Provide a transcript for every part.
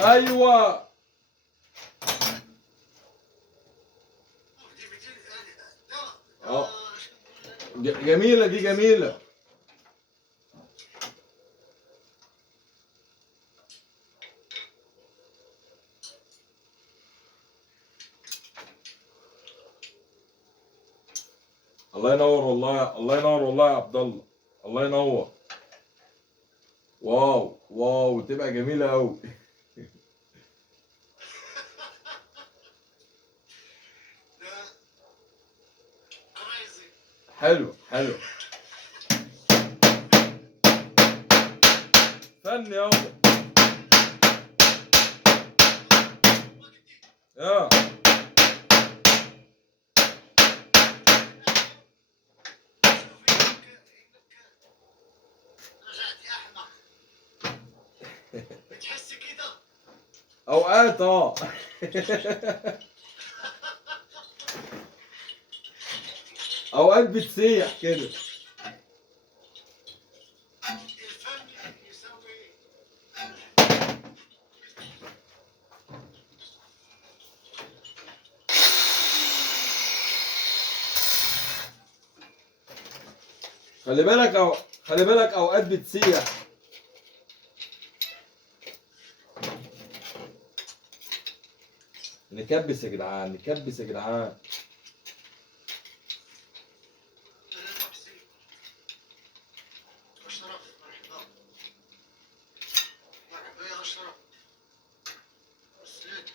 ايوه. اه جميله دي جميله. الله ينور والله، الله ينور والله يا عبد الله، الله ينور. واو واو، تبقى جميله قوي. حلو حلو. فن يابا. يا بتحس كده؟ اوقات اوقات بتسيح كده. الفن يساوي ايه؟ خلي بالك خلي بالك اوقات بتسيح. نكبس يا جدعان، نكبس يا جدعان. انا نفسي اشرف. مرحبا. مرحبا يا اشرف. وصلت.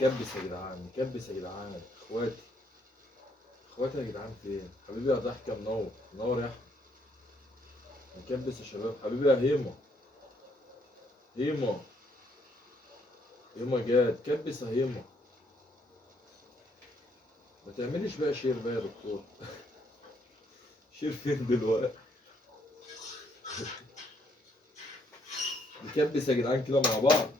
مكبس يا جدعان، مكبس يا جدعان. اخواتي، اخواتي يا جدعان فين؟ حبيبي يا ضحكة، منور منور يا احمد. مكبس يا شباب. حبيبي يا هيمو، هيمو، هيمو جاد كبس يا هيمو. ما تعمليش بقى شير بقى يا دكتور. شير فين دلوقتي؟ نكبس يا جدعان كده مع بعض.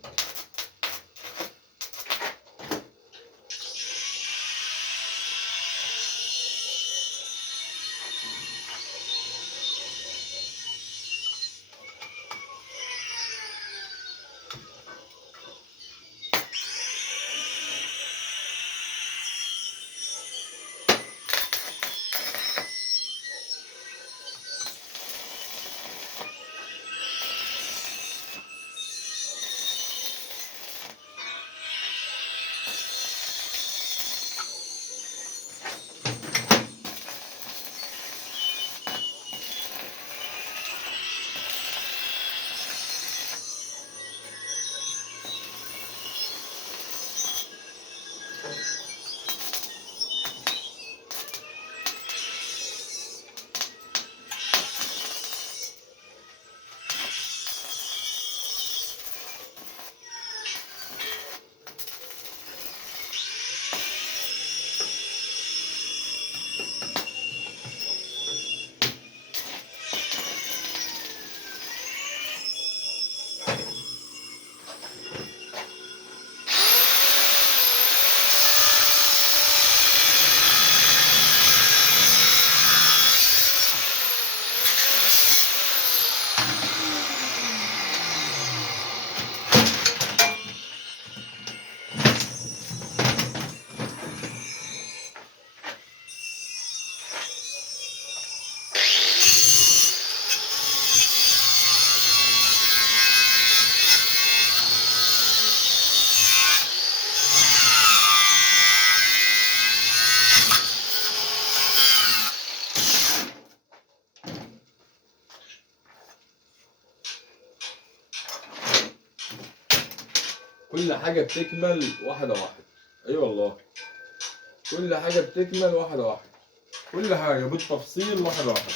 كل حاجة بتكمل واحدة واحدة. أي أيوة والله، كل حاجة بتكمل واحدة واحدة. كل حاجة بالتفصيل واحدة واحدة.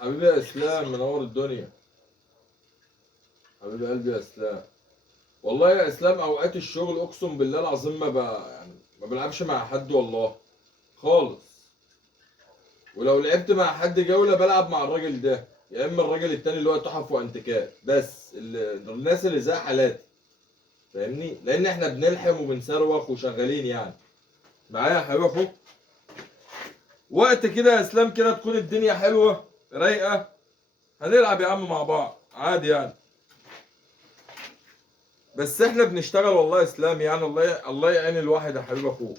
حبيبي يا اسلام منور الدنيا. حبيب قلبي يا اسلام. والله يا اسلام اوقات الشغل اقسم بالله العظيم يعني ما بلعبش مع حد والله خالص. ولو لعبت مع حد جولة بلعب مع الراجل ده، يا اما الراجل التاني اللي هو تحف وانتكات، بس الناس اللي زي حالاتي فاهمني، لان احنا بنلحم وبنصاروخ وشغالين يعني. معايا يا حبيبي اخوك وقت كده يا اسلام كده تكون الدنيا حلوه رايقه، هنلعب يا عم مع بعض عادي يعني. بس احنا بنشتغل والله يا اسلام يعني، الله يعين الواحد يا حبيب اخوك.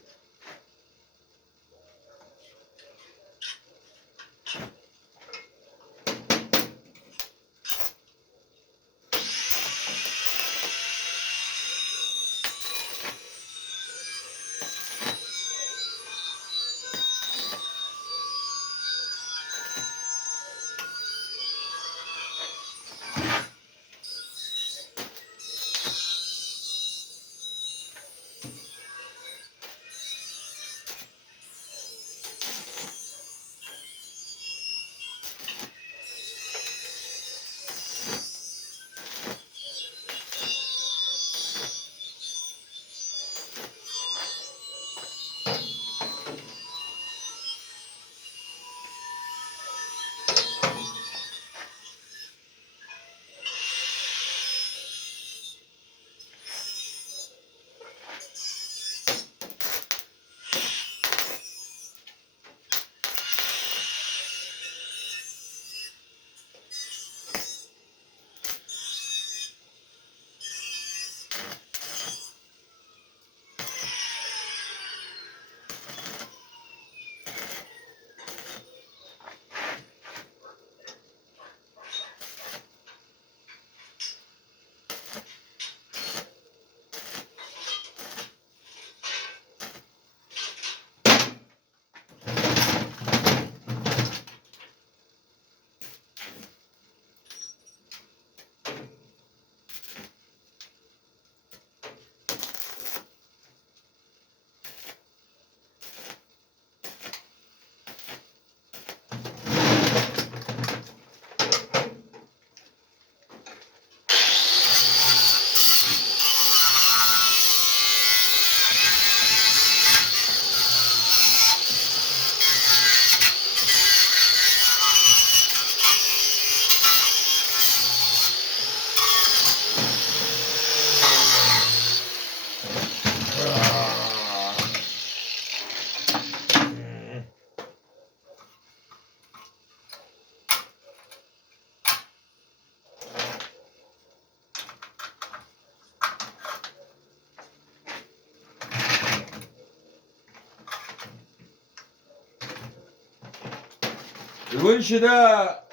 الونش ده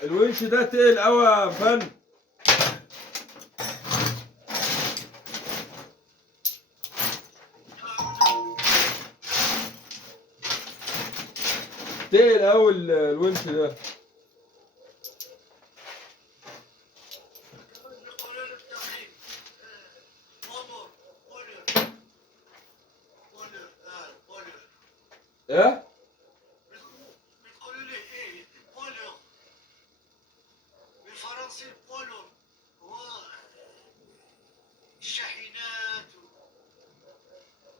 الونش ده تقل قوي يا فن. تقل قوي الونش ده. بيقولوا له التقييم بولر بولر ايه بتقولوا لي ايه بولر بالفرنسي بولر هو الشاحنات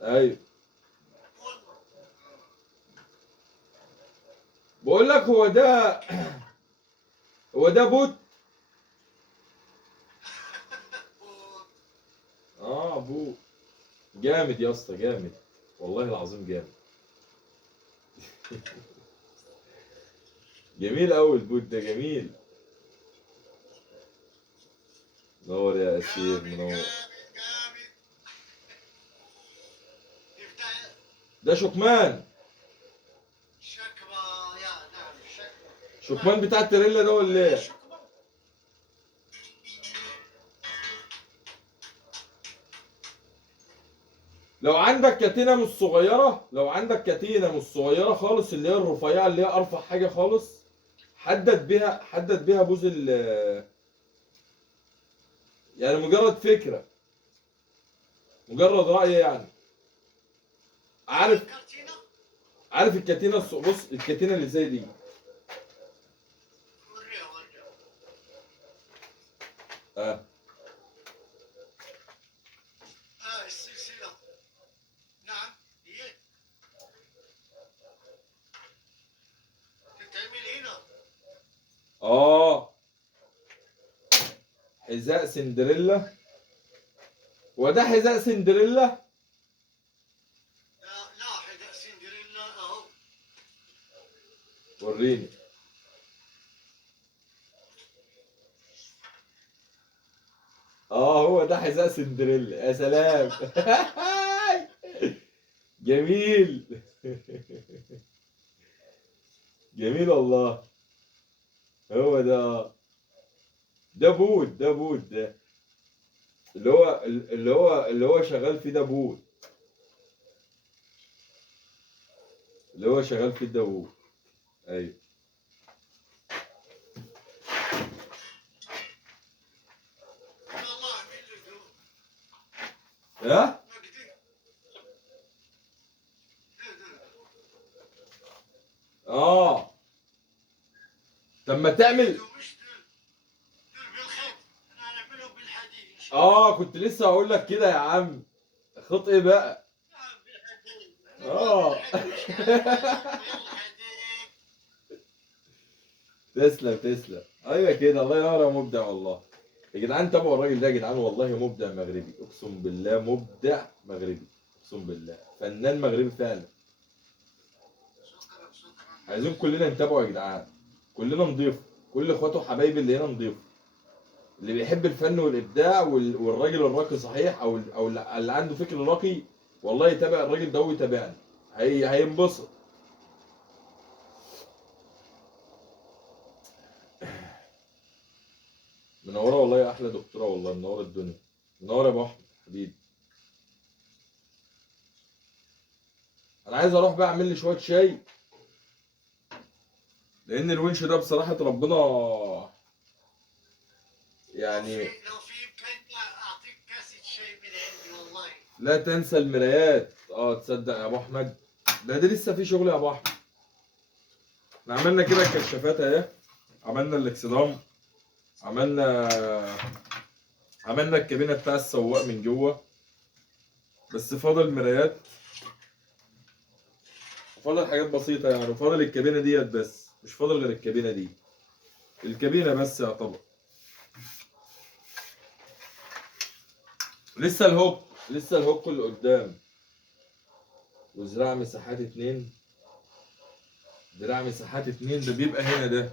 ايوه بولر بقول لك هو ده بوت. اه بوت جامد يا اسطى جامد، والله العظيم جامد. جميل قوي البوت ده جميل. منور يا اسير جامد منور. جامد يفتح ده شكمان. شكوى يا نعم شكوى شكمان بتاع التريلا ده ولا ايه؟ شكوى لو عندك كتينه مش صغيره خالص، اللي هي الرفيعه اللي هي ارفع حاجه خالص، حدد بيها بوز يعني مجرد فكره، مجرد رأي يعني. عارف الكارتينا عارف الكتينه بص الكتينه اللي زي دي وريها اه السلسلة. نعم هي تتعمل هنا. اه حذاء سندريلا. وده حذاء سندريلا. لا حذاء سندريلا اهو. وريني. هو ده حذاء سندريلا، يا سلام. جميل. جميل والله. هو ده. ده بود، ده بود ده. اللي هو شغال فيه ده بود. اللي هو شغال فيه ده بود. ايوه. والله اعمل له دو. ها؟ مجدي. اه طب ما تعمل. مش دول بالخيط. انا هنعملهم بالحديد ان شاء الله. كنت لسه هقول لك كده يا عم. خط ايه بقى؟ نعم بالحديد. اه. بالحديد بالحديد. تسلم تسلم. ايوه كده، الله ينور يا مبدع والله. يا جدعان تابعوا الراجل ده يا جدعان، والله مبدع مغربي، اقسم بالله مبدع مغربي. اقسم بالله فنان مغربي فعلا. شكرا شكرا. عايزين كلنا نتابعه يا جدعان. كلنا نضيف. كل اخواته وحبايبي اللي هنا نضيف. اللي بيحب الفن والابداع والراجل الراقي صحيح، او اللي عنده فكر راقي، والله يتابع الراجل ده ويتابعني. هينبسط. منوره والله يا احلى دكتوره، والله منوره الدنيا. منوره يا ابو احمد حبيبي. انا عايز اروح بقى اعمل لي شويه شاي، لان الونش ده بصراحه ربنا يعني. لو في امكانيه اعطيك كاسه شاي من عندي والله. لا تنسى المرايات. تصدق يا ابو احمد، ده لسه في شغل يا ابو احمد. احنا عملنا كده الكشافات اهي، عملنا الاكسدام، عملنا الكابينه بتاع السواق من جوه، بس فاضل مرايات، فاضل حاجات بسيطه يعني، وفاضل الكابينه ديت بس، مش فاضل غير الكابينه دي. الكابينه بس يعتبر. لسه الهوك اللي قدام. وزراعة مساحات 2. دراع مساحات 2 ده بيبقى هنا ده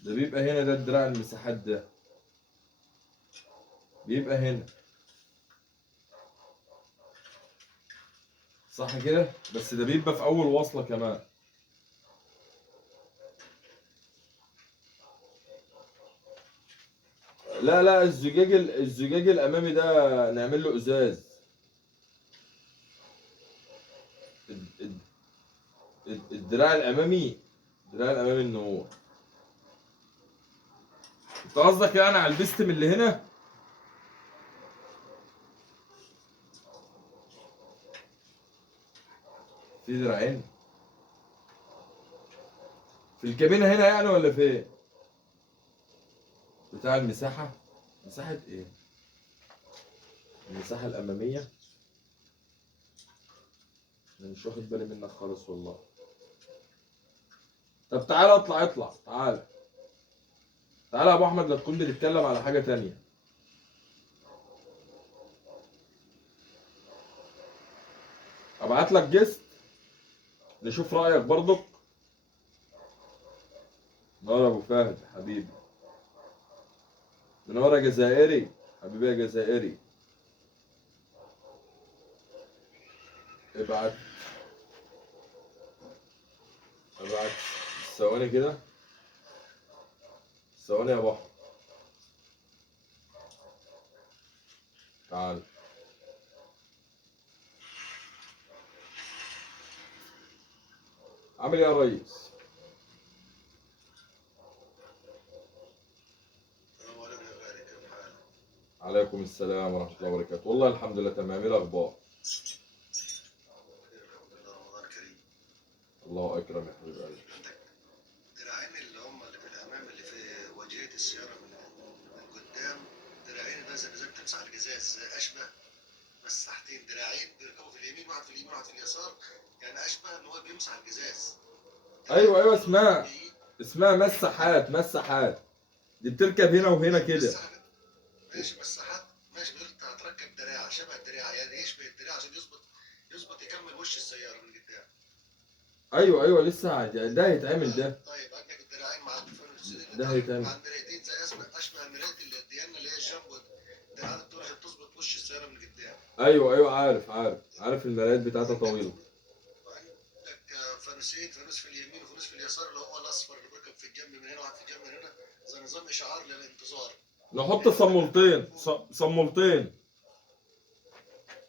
بيبقى هنا، ده الدراع المساحات ده بيبقى هنا، صح كده؟ بس ده بيبقى في اول وصلة كمان. لا الزجاج الامامي ده نعمل له ازاز. الد- الدراع الامامي النور. انت قصدك يعني على البستم اللي هنا؟ في دراعين في الكابينة هنا يعني ولا فين؟ بتاع المساحة. مساحة ايه؟ المساحة الأمامية. أنا مش واخد بالي منك خالص والله. طب تعالى اطلع تعالى. تعالى يا أبو أحمد، لا تكون بتتكلم على حاجة تانية. أبعت لك جست نشوف رأيك برضك. منور يا أبو فهد حبيبي. منور يا جزائري حبيبي يا جزائري. ابعت. ابعت. ثواني كده. ثواني يا أبو أحمد. تعال. عامل إيه يا ريس؟ السلام عليكم يا غالي، كيف حالك؟ عليكم السلام ورحمة الله وبركاته، والله الحمد لله تمام. إيه الأخبار؟ بخير الحمد لله، رمضان كريم. الله أكرم يا حبيب قلبي. عندك دراعين اللي هم اللي في الامام اللي في واجهه السياره من قدام. لازم تمسح الجزاز اشبه مساحتين دراعين بيركبوا في اليمين، واحد في اليمين واحد في اليسار، يعني اشبه ان هو بيمسح الجزاز. ايوه ايوه، اسمها مساحات، مساحات دي بتركب هنا وهنا كده. ماشي مساحات، ماشي. انت هتركب دراع شبه الدراع، يعني يشبه الدراع عشان يظبط يكمل وش السياره من قدام. ايوه ايوه، لسه ده هيتعمل ده. طيب عندك الدراعين مع ده هيتعمل. مع المرايتين زي اشبه المرايات اللي الديانه اللي هي الجنب، الدراعات الطول عشان تظبط وش السياره من قدام. ايوه ايوه، عارف المرايات بتاعتها طويله. عندك فانوسين، فانوس في اليمين وفانوس في اليسار اللي هو الاصفر اللي بيركب في الجنب من هنا واحد في الجنب من هنا، زي نظام اشعار للانتظار. نحط صمولتين، صمولتين.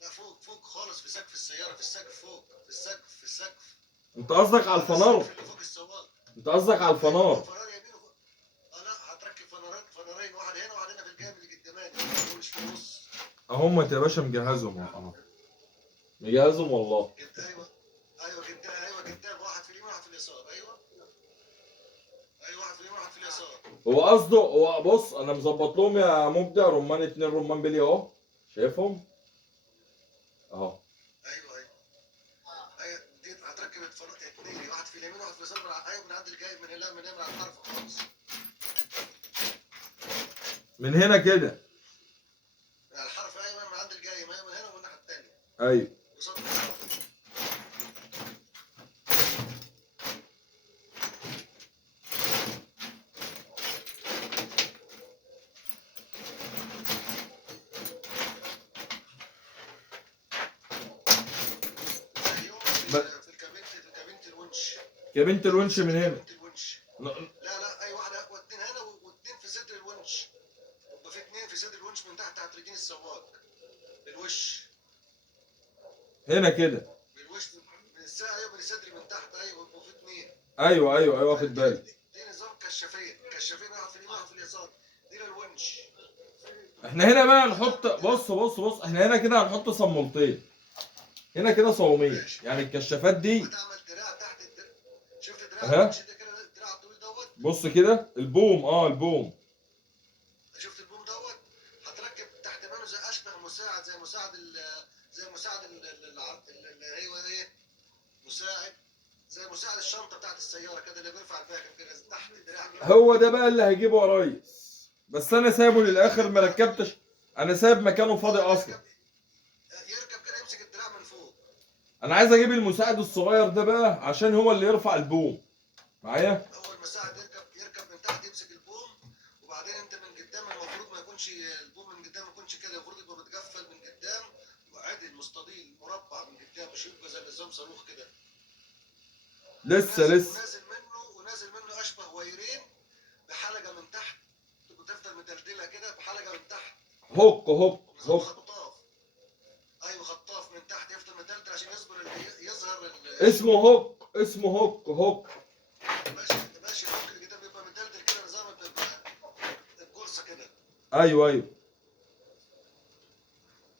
لا فوق خالص في سقف السياره، في السقف فوق، في السقف. انت قصدك على الفنار؟ السقف اللي فوق السواق. انت قصدك على الفنار؟ فنار يمين وفوق. لا هتركب فنارين، واحد هنا وواحد هنا في الجانب القداماني مش في النص. اهم انت يا باشا مجهزهم اهو. مجهزهم والله. ايوه قدام واحد في اليمين واحد في اليسار. ايوه واحد في اليمين واحد في اليسار. هو بص، انا مظبط لهم يا مبدع رمان، 2 رمان بلي اهو، شايفهم اهو. ايوه دي هتركب اتنين، واحد في اليمين واحد في اليسار. ايوه من عند الجاي من هنا من على الحرف خالص. من هنا كده. من على الحرف، ايوه من عند الجاي، ما هي من هنا ومن الناحيه الثانيه. ايوه. قصاد الحرف. في الكابينة الونش. كابينة الونش من هنا. كابينة الونش. لا اي واحده واثنين هنا واثنين في صدر الونش. يبقى في اثنين في صدر الونش من تحت رجلين السواق. الوش. هنا كده. من الوش من الساعه، ايوه من الصدر من تحت، ايوه يبقوا في اثنين. ايوه ايوه ايوه، واخد بالي. دي نظام كشافين، واحد في اليمين واحد في اليسار. دي الونش. احنا هنا بقى نحط، بص احنا هنا كده هنحط صمولتين. هنا كده صواميل، يعني الكشافات دي. هتعمل دراع تحت الدراع. شفت الدراع اها. كده الدراع الطويل دوت. بص كده البوم، البوم. شفت البوم دوت. هتركب تحت منه زي اشبه مساعد، زي مساعد اللي هو ايه، مساعد الشنطه بتاعت السياره كده، اللي بيرفع الباكر كده تحت الدراع كده. هو ده بقى اللي هيجيبه يا ريس، بس انا سايبه للاخر ما ركبتش. انا سايب مكانه فاضي اصلا. يركب كده يمسك الدراع من فوق. انا عايز اجيب المساعد الصغير ده بقى عشان هو اللي يرفع البوم معايا. اول مساعد يركب من تحت يمسك البوم، وبعدين انت من قدام المفروض ما يكونش البوم من قدام، ما يكونش كده، المفروض يبقى متقفل من قدام وعدل مستطيل مربع من قدام، مش يبقى زي نظام صاروخ كده. لسه ونازل منه اشبه ويرين بحلقه من تحت، تفضل مدلدله كده بحلقه من تحت. هوك. خطاف. ايوه خطاف من تحت يفضل مدلدل عشان يظهر اسمه هوك. ماشي ممكن كده بيبقى مدلدل كده، نظام الجرصه كده. ايوه.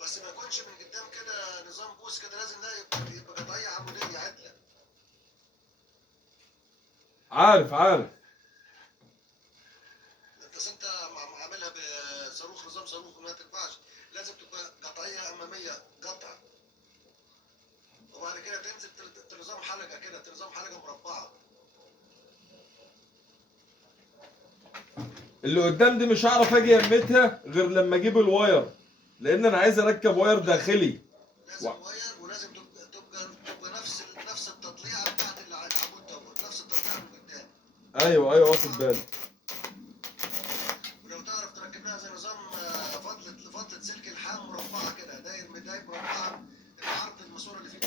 بس ما يكونش من قدام كده نظام بوس كده، لازم ده يبقى قطعيه عموديه عدله. عارف. انت عاملها بصاروخ، نظام صاروخ ما تنفعش، لازم تبقى قطعيه اماميه قطعه، وبعد كده تنزل نظام حلقه كده، نظام حلقه مربعه. اللي قدام دي مش هعرف اجي يمتها غير لما اجيب الواير، لان انا عايز اركب واير داخلي. لازم واير، ولازم تبقى نفس التطليعه بتاعت العمود دوت، نفس التطليعه من قدام. ايوه واخد بالي. ولو تعرف تركب لها زي نظام فضلة سلك الحام مربعه كده، داير مربعه عرض الماسوره اللي فيه.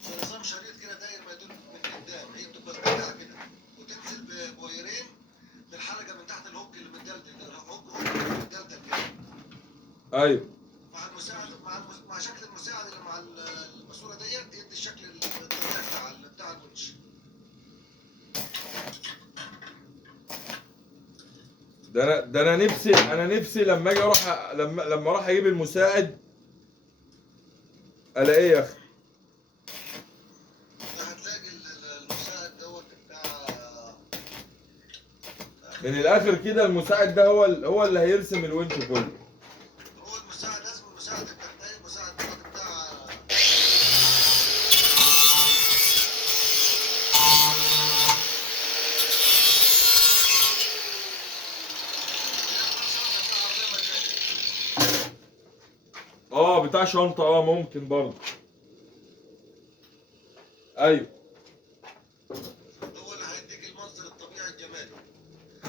زي نظام شريط كده داير ما يدور من قدام، هي بتبقى بتاعها كده، وتنزل بويرين بالحلقه من تحت الهوك اللي متدلدل، هوك متدلدل كده. ايوه. مع المساعد، مع شكل المساعد اللي مع الماسوره ديت، يدي الشكل الطبيعي بتاع الونش. ده انا نفسي لما اجي لما اروح اجيب المساعد الاقيه يا اخي. هتلاقي المساعد دوت بتاع من الاخر كده المساعد ده هو اللي هيرسم الونش كله. هو المساعد لازم المساعد التحتاني المساعد بتاع اه بتاع شنطة، ممكن برضه. ايوه. هو اللي هيديك المنظر الطبيعي الجمالي. في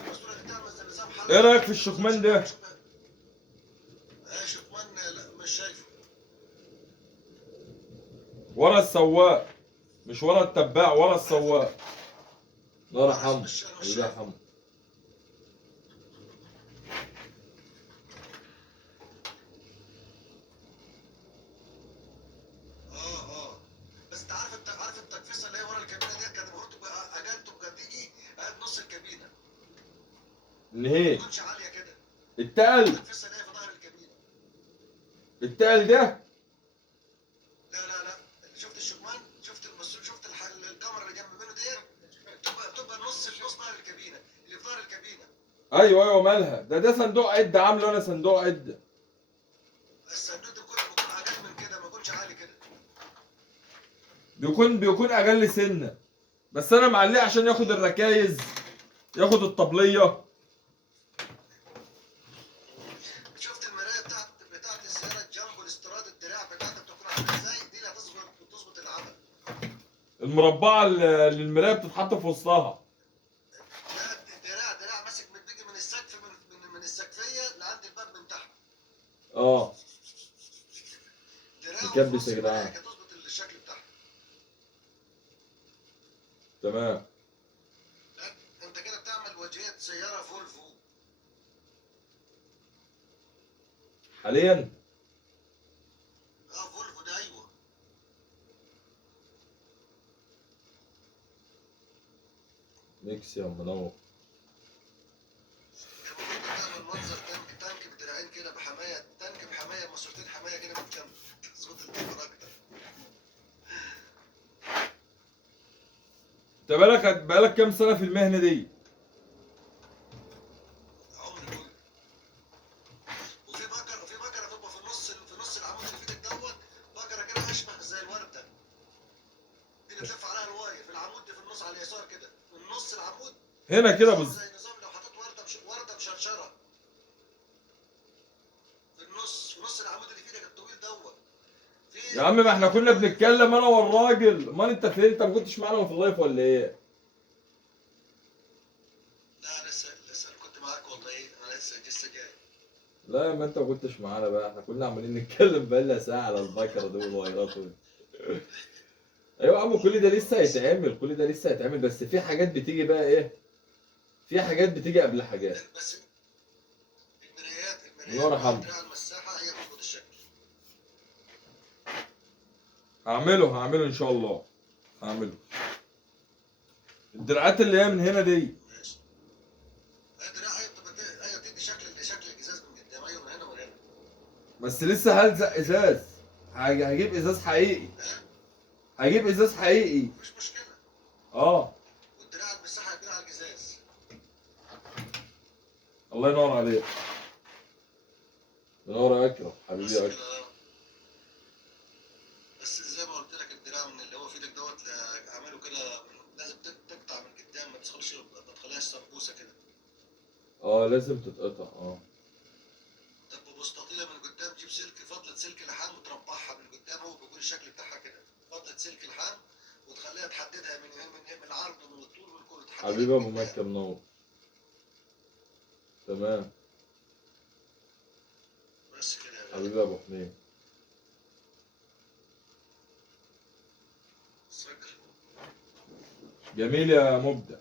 الماسوره دي تعمل زي نظام حلقه. ايه رايك في الشكمان ده؟ شكمان لا مش شايفه. ورا السواق، مش ورا التباع، ورا السواق. الله يرحمه. مش الله يرحمه. بس انت عارف التكفيسه اللي هي ورا الكابينه ديت كانت المفروض تبقى اجلته بجد تيجي قاعد نص الكابينه. ان ما هي تكونش عاليه كده. التقل. التكفيسه اللي هي في ظهر الكابينه. التقل ده. لا شفت الشكمان؟ شفت شفت الكاميرا اللي جنب منه ديت؟ بتبقى نص ظهر الكابينه اللي في ظهر الكابينه. ايوه مالها؟ ده صندوق عده، عامله انا صندوق عده. الصندوق ده بيكون اقل من كده، ما يكونش عالي كده. بيكون اقل سنه، بس انا معليه عشان ياخد الركايز، ياخد الطبليه. شفت المرايه بتاعت السياره الجامبو الاستراد الدراع بتاعتها بتكون عامله ازاي؟ دي اللي هتظبط العمل. المربعه اللي المرايه بتتحط في وسطها. لا دراع ماسك بيجي من السقف من السقفيه لعند الباب من تحت. اه دراع مكبس يا جدعان. هتظبط الشكل بتاعها. تمام. انت كده بتعمل واجهه سياره فولفو حاليا. فولفو ده ايوه. ميكس يا منور. المفروض تعمل منظر تانك بدراعين كده بحمايه، تانك بحمايه ماسورتين حمايه كده من جنب تظبط الدمار اكتر. انت بقالك كام سنه في المهنه دي؟ عمري كله. وفي بكره تبقى في نص العمود اللي في ايدك دوت، بكره كده اشبه زي الورده. دي اللي تلف عليها الواير في العمود دي في النص على اليسار كده، من نص العمود. هنا كده زي نظام لو حطيت ورده مشرشره. في نص العمود اللي في ايدك الطويل دوت. يا عم ما احنا كنا بنتكلم انا والراجل، امال انت فين؟ انت ما كنتش معانا في اللايف ولا ايه؟ لا لسه انا كنت معاك والله، انا لسه جاي. لا ما انت ما كنتش معانا بقى، احنا كنا عمالين نتكلم بقالنا ساعه على البكره دي والوايرات ايوه يا عم، كل ده لسه هيتعمل، كل ده لسه هيتعمل، بس في حاجات بتيجي بقى ايه؟ في حاجات بتيجي قبل حاجات. بس الله المرايات يرحمه. دراع المساحه هي بتظبط الشكل. هعمله ان شاء الله. هعمله. الدرعات اللي هي من هنا دي. ماشي. الدراع ايوه تدي شكل الازاز من قدام، ايوه من هنا ومن هنا. بس لسه هلزق ازاز. هجيب ازاز حقيقي. هجيب ازاز حقيقي. مفيش مشكله. اه. والدراع المساحه هيكون على الازاز. الله ينور عليك. ينور يا اكرم حبيبي يا اكرم. بس زي ما قلت لك الدراع من اللي هو في ايدك دوت اعمله كده، لازم تقطع من قدام، ما تخليهاش سمبوسه كده. لازم تتقطع. طب مستطيله من قدام، جيب فضله سلك لحام وتربعها من قدام، هو بيكون الشكل بتاعها كده. فضله سلك لحام وتخليها تحددها من العرض ومن الطول ومن كله. حبيبي ابو مكه منور. تمام. بس كده يا حبيبي ابو حميد. فكر. جميل يا مبدع.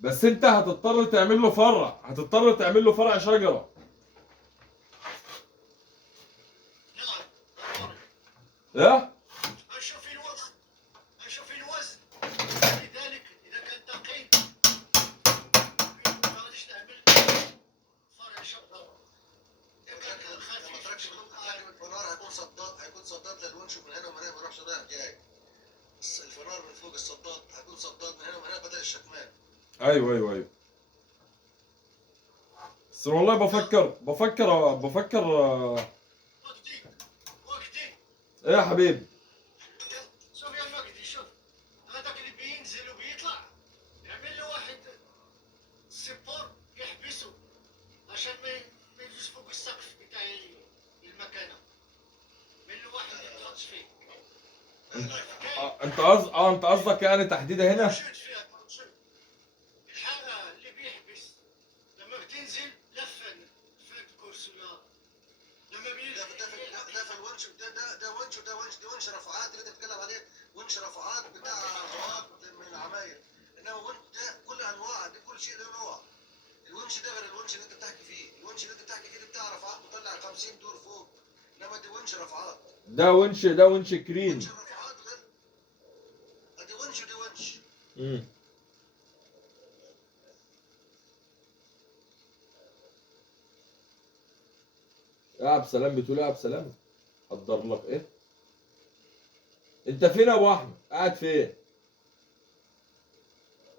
بس انت هتضطر تعمل له فرع، هتضطر تعمل له فرع شجره. ايه؟ اشوف الوزن. لذلك اذا كان دقيق ما غاديش نعمل فرع شجره. لما تركب الفنار هيكون صداد للونش من هنا ومن هنا، ما يروحش رايح جاي. الفرار من فوق الصداد هيكون صداد من هنا ومن هنا بدل الشكمان. ايوه ايوه ايوه. بس والله بفكر وقتي وقتي. ايه يا حبيبي؟ شوف يا مجدي، شوف هذاك اللي بينزل وبيطلع يعمل له واحد سبور يحبسه عشان ما يجوش فوق السقف بتاع المكانه. يعمل له واحد ما يتحطش فيه. انت قصدك يعني تحديدا هنا؟ شد فيها شد. الحارة اللي بيحبس لما بتنزل لفن فات كورسولا لما ده في الونش ده ونش وده ونش. دي ونش رفعات اللي انت بتتكلم عليه، ونش رفعات بتاع غواط من العماير. انما ونش ده كل انواع، دي كل شيء له نوع. الونش ده غير الونش اللي انت بتحكي فيه. الونش اللي انت بتحكي فيه ده بتاع رفعات بيطلع 50 دور فوق، انما دي ونش رفعات. ده ونش كرين. ونش الرفعات غير، ادي ونش ودي ونش. امم يا عبد السلام، بتقول ايه يا عبد السلام؟ حضر لك ايه؟ انت فين يا ابو احمد؟ قاعد فين؟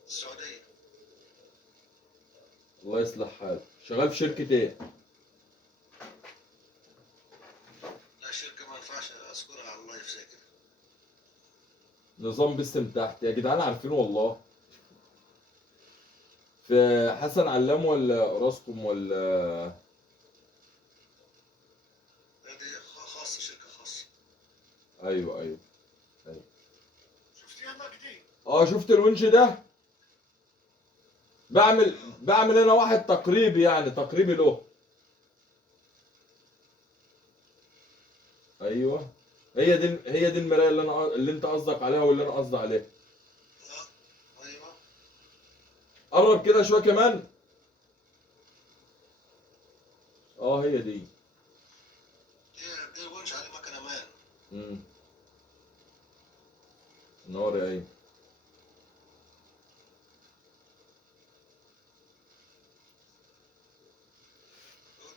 السعودية. الله يصلح حالك. شغال في شركة ايه؟ لا شركة ما ينفعش اذكرها على اللايف زي كده. نظام بيستم تحت يا جدعان، عارفين والله. في حسن علام ولا اوراسكوم ولا؟ دي خاصة، شركة خاصة. ايوه ايوه. شفت يا مجدي؟ شفت الونش ده؟ بعمل انا واحد تقريبي، يعني تقريبي له. ايوه. هي دي المرايه اللي انت قصدك عليها واللي انا قصدي عليها. ايوه. قرب كده شويه كمان. هي دي. دي الونش عليه مكنة مان. امم نار يا عيني.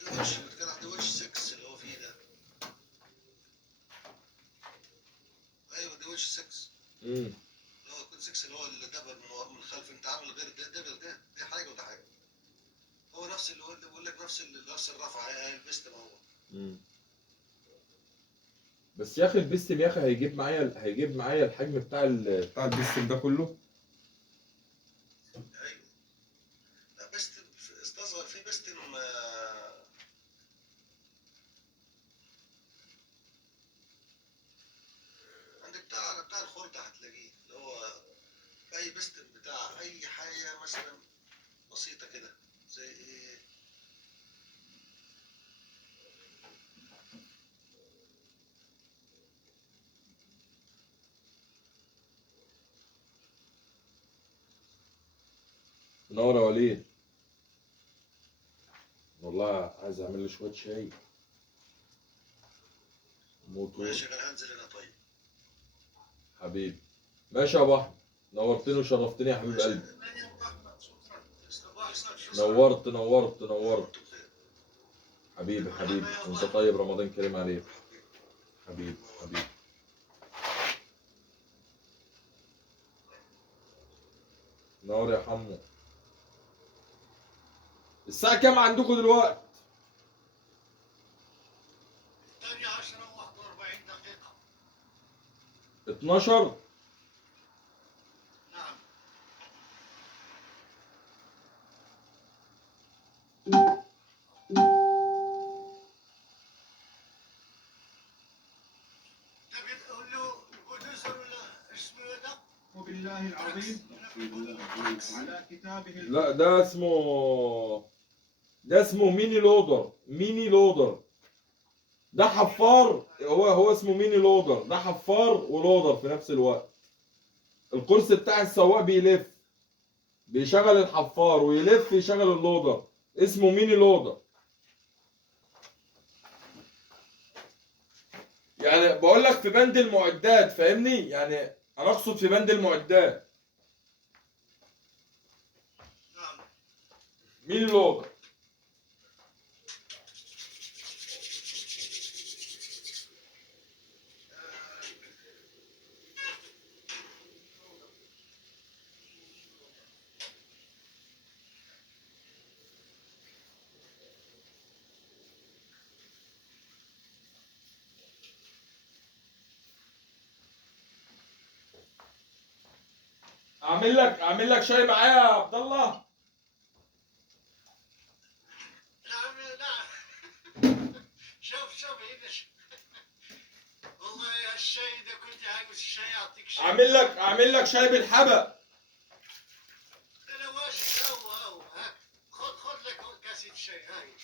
دي ونش بتتكلم عن دي ونش 6 اللي هو فيه ده. ايوه دي ونش 6 امم اللي هو يكون 6 اللي هو الدبر من الخلف. انت عامل غير الدبر ده، دي حاجة وده حاجة. هو نفس اللي بقول لك، نفس الرفعة هي البست ما هو. امم بس يا اخي البيستم يا اخي هيجيب معايا الحجم بتاع البيستم ده كله. ايوه. لا بست استصغر في بست عند بتاع الخردة هتلاقيه، اللي هو اي بست بتاع اي حاجة مثلا بسيطة كده زي ايه. نور يا وليد. والله عايز اعمل لي شويه شاي. موتور. ماشي انا هنزل هنا طيب. حبيبي. ماشي يا ابو احمد. نورتني وشرفتني يا حبيب ماشي. قلبي. شكرا. نورت. حبيبي وانت طيب، رمضان كريم عليك. حبيبي. نور يا حمو. الساعة كام عندكم دلوقتي؟ الثانية 10:41 دقيقة. 12. نعم. تبي تقول له البولدوزر ولا اسمه ده؟ وبالله العظيم على كتابه لا ده اسمه ميني لودر. ده حفار. هو اسمه ميني لودر. ده حفار ولودر في نفس الوقت. القرص بتاع السواق بيشغل الحفار ويلف يشغل اللودر. اسمه ميني لودر. يعني بقول لك في بند المعدات، فاهمني؟ يعني انا اقصد في بند المعدات. نعم. ميني لودر. اعمل لك شاي معايا يا عبد الله. نعم نعم. شوف هنا والله يا الشاي اذا كنت عاوز الشاي اعطيك شاي. اعمل لك شاي بالحبق. انا واجد هو هاك. خذ لك كاسة شاي هاي.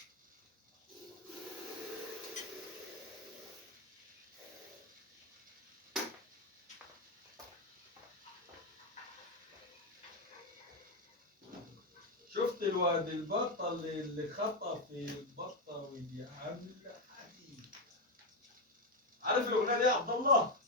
شفت الواد البطة اللي خطف البطة واللي عامل حديد. عارف الاغنيه دي يا عبد الله؟